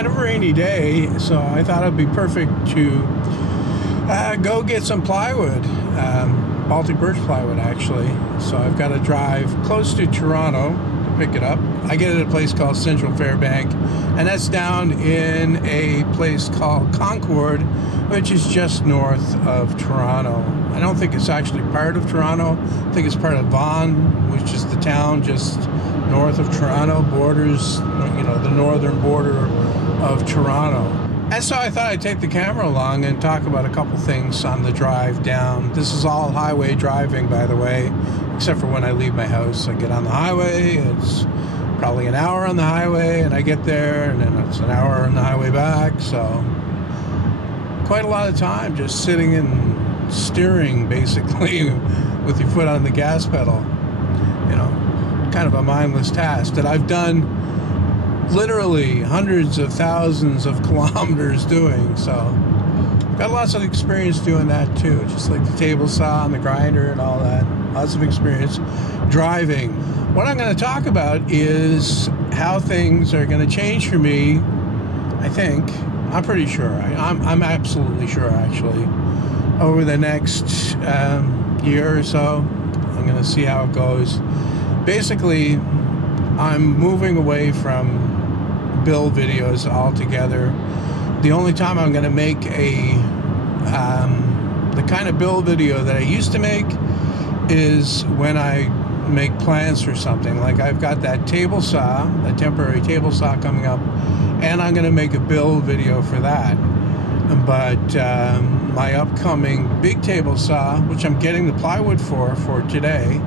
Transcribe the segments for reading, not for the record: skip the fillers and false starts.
kind of a rainy day, so I thought it'd be perfect to go get some plywood, Baltic Birch plywood actually. So I've got to drive close to Toronto to pick it up. I get it at a place called Central Fairbank, and that's down in a place called Concord, which is just north of Toronto. I don't think it's actually part of Toronto. I think it's part of Vaughan, which is the town just north of Toronto, borders, the northern border of Toronto. And so I thought I'd take the camera along and talk about a couple things on the drive down. This is all highway driving, by the way, except for when I leave my house. I get on the highway, it's probably an hour on the highway, and I get there, and then it's an hour on the highway back, so quite a lot of time just sitting and steering, basically, with your foot on the gas pedal. Kind of a mindless task that I've done literally hundreds of thousands of kilometers doing, so got lots of experience doing that too, just like the table saw and the grinder and all that. Lots of experience driving. What I'm going to talk about is how things are going to change for me. I'm pretty sure, I'm absolutely sure actually, over the next year or so. I'm going to see how it goes. Basically, I'm moving away from build videos altogether. The only time I'm going to make the kind of build video that I used to make is when I make plans for something. Like I've got that table saw, that temporary table saw coming up, and I'm going to make a build video for that. But my upcoming big table saw, which I'm getting the plywood for today,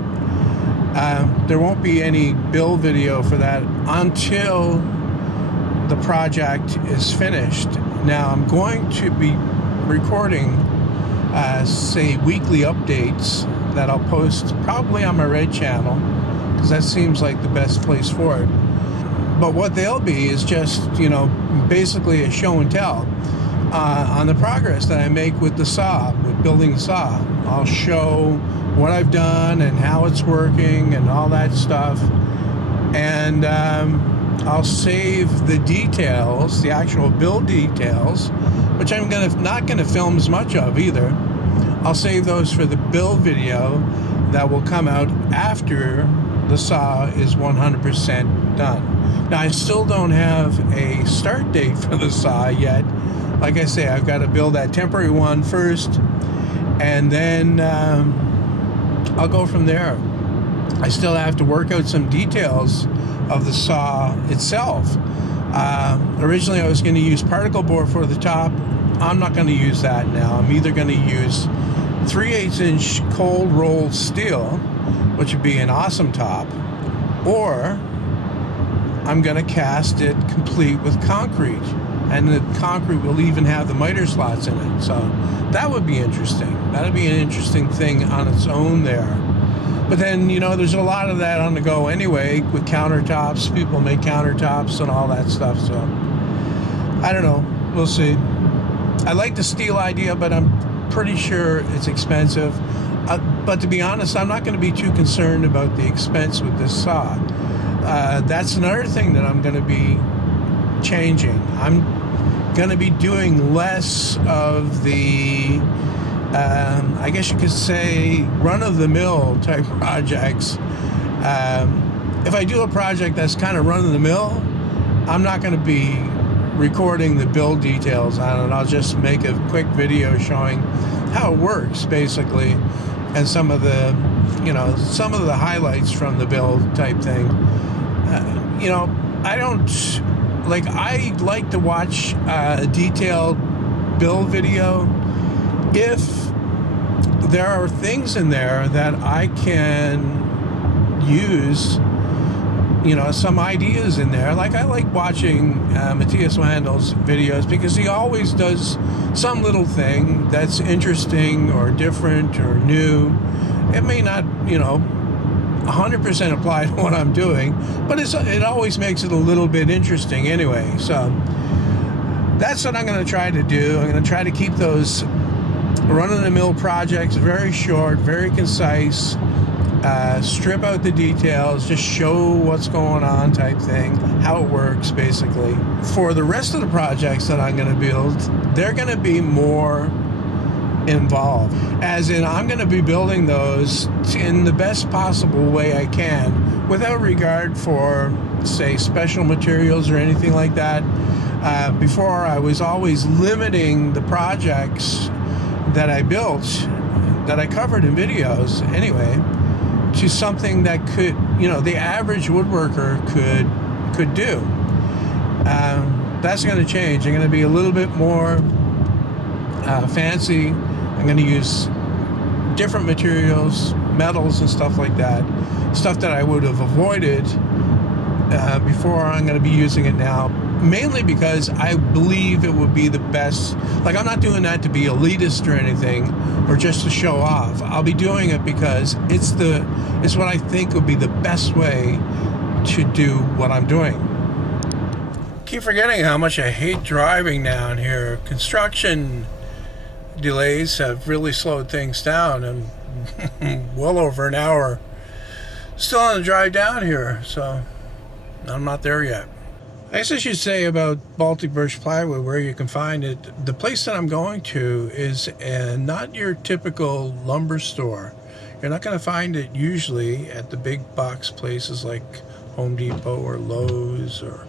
there won't be any build video for that until the project is finished. Now I'm going to be recording say weekly updates that I'll post probably on my Red channel, because that seems like the best place for it. But what they'll be is just basically a show and tell on the progress that I make with the saw, with building the saw. I'll show what I've done and how it's working and all that stuff, and I'll save the details, the actual build details, which I'm not gonna film as much of either. I'll save those for the build video that will come out after the saw is 100% done. Now I still don't have a start date for the saw yet. Like I say, I've got to build that temporary one first, and then I'll go from there. I still have to work out some details of the saw itself. Originally I was going to use particle board for the top. I'm not going to use that now. I'm either going to use 3/8 inch cold rolled steel, which would be an awesome top, or I'm going to cast it complete with concrete, and the concrete will even have the miter slots in it. So that would be interesting. That would be an interesting thing on its own there. But then, there's a lot of that on the go anyway with countertops. People make countertops and all that stuff. So I don't know. We'll see. I like the steel idea, but I'm pretty sure it's expensive. But to be honest, I'm not going to be too concerned about the expense with this saw. That's another thing that I'm going to be changing. I'm going to be doing less of the I guess you could say run-of-the-mill type projects. If I do a project that's kind of run-of-the-mill, I'm not going to be recording the build details on it. I'll just make a quick video showing how it works, basically, and some of the highlights from the build type thing. I like to watch a detailed build video if there are things in there that I can use, some ideas in there. Like I like watching Matthias Wandel's videos because he always does some little thing that's interesting or different or new. It may not, 100% apply to what I'm doing, but it always makes it a little bit interesting anyway. So that's what I'm going to try to do. I'm going to try to keep those run-of-the-mill projects very short, very concise, strip out the details, just show what's going on type thing, how it works basically. For the rest of the projects that I'm going to build, they're going to be more involved, as in I'm going to be building those in the best possible way I can without regard for, say, special materials or anything like that. Before, I was always limiting the projects that I built, that I covered in videos anyway, to something that could, the average woodworker could do. That's going to change. I'm going to be a little bit more fancy. I'm going to use different materials, metals and stuff like that. Stuff that I would have avoided before. I'm going to be using it now, mainly because I believe it would be the best. Like, I'm not doing that to be elitist or anything, or just to show off. I'll be doing it because it's what I think would be the best way to do what I'm doing. Keep forgetting how much I hate driving down here. Construction delays have really slowed things down, and well over an hour still on the drive down here, so I'm not there yet. I guess I should say about Baltic Birch Plywood, where you can find it. The place that I'm going to is not your typical lumber store. You're not going to find it usually at the big box places like Home Depot or Lowe's or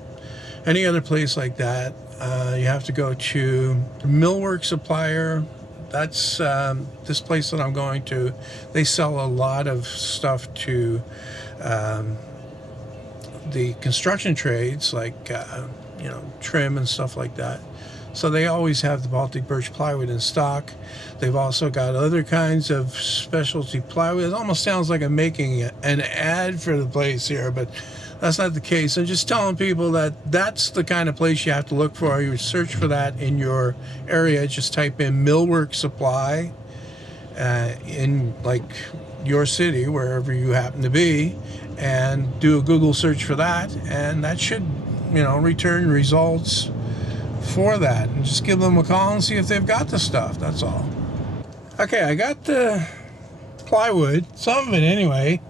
any other place like that. You have to go to Millwork Supplier. That's this place that I'm going to. They sell a lot of stuff to the construction trades, like trim and stuff like that. So they always have the Baltic Birch Plywood in stock. They've also got other kinds of specialty plywood. It almost sounds like I'm making an ad for the place here, but that's not the case. I'm just telling people that that's the kind of place you have to look for. You search for that in your area. Just type in Millwork Supply in like your city, wherever you happen to be, and do a Google search for that, and that should, return results for that. And just give them a call and see if they've got the stuff. That's all. Okay, I got the plywood, some of it anyway.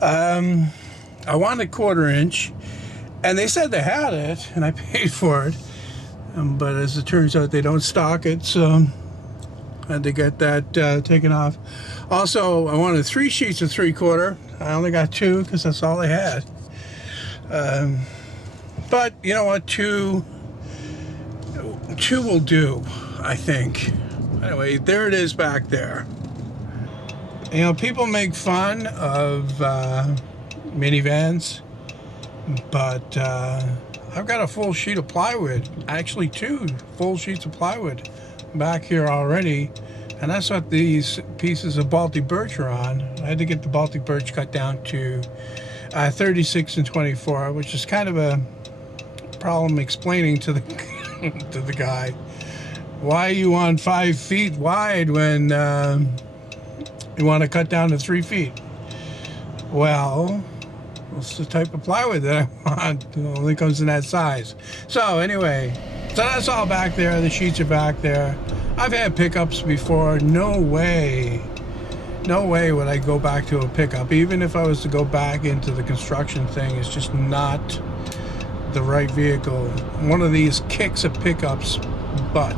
I wanted 1/4 inch, and they said they had it, and I paid for it. But as it turns out, they don't stock it, so I had to get that taken off. Also, I wanted 3 sheets of 3/4. I only got 2 because that's all they had. But you know what? Two will do, I think. Anyway, there it is back there. People make fun of minivans, but I've got a full sheet of plywood, actually 2 full sheets of plywood back here already, and that's what these pieces of Baltic Birch are on. I had to get the Baltic Birch cut down to 36 and 24, which is kind of a problem explaining to the to the guy why you want 5 feet wide when you want to cut down to 3 feet. Well, it's the type of plywood that I want. It only comes in that size. So anyway, so that's all back there. The sheets are back there. I've had pickups before. No way would I go back to a pickup. Even if I was to go back into the construction thing, it's just not the right vehicle. One of these kicks a pickup's butt.